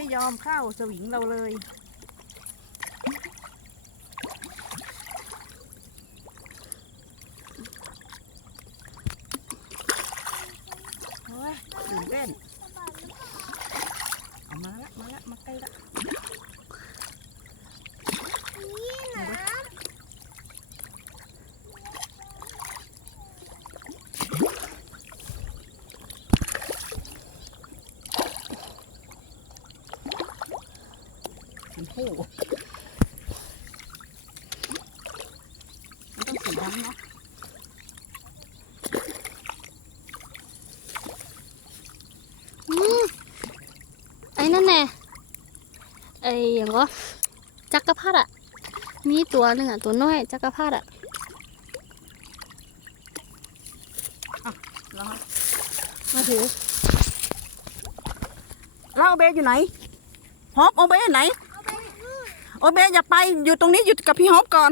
ไม่ยอมเข้าสวิงเราเลย โอ้ยตื่นเต้นเอามาละมาละมาใกล้ละ นี่นะ สีหูมันต้องสีดำเนาะอืมไอ้นั่นแน่ไอ้อย่างก็จักรพรรดิอะมีตัวหนึ่งอะตัวน้อย จักรพรรดิอะมาถือแล้วโอเบสอยู่ไหนฮอปโอาเบอยู่ไหน โอเบอย่าไปอยู่ตรงนี้อยู่กับพี่ฮอปก่อน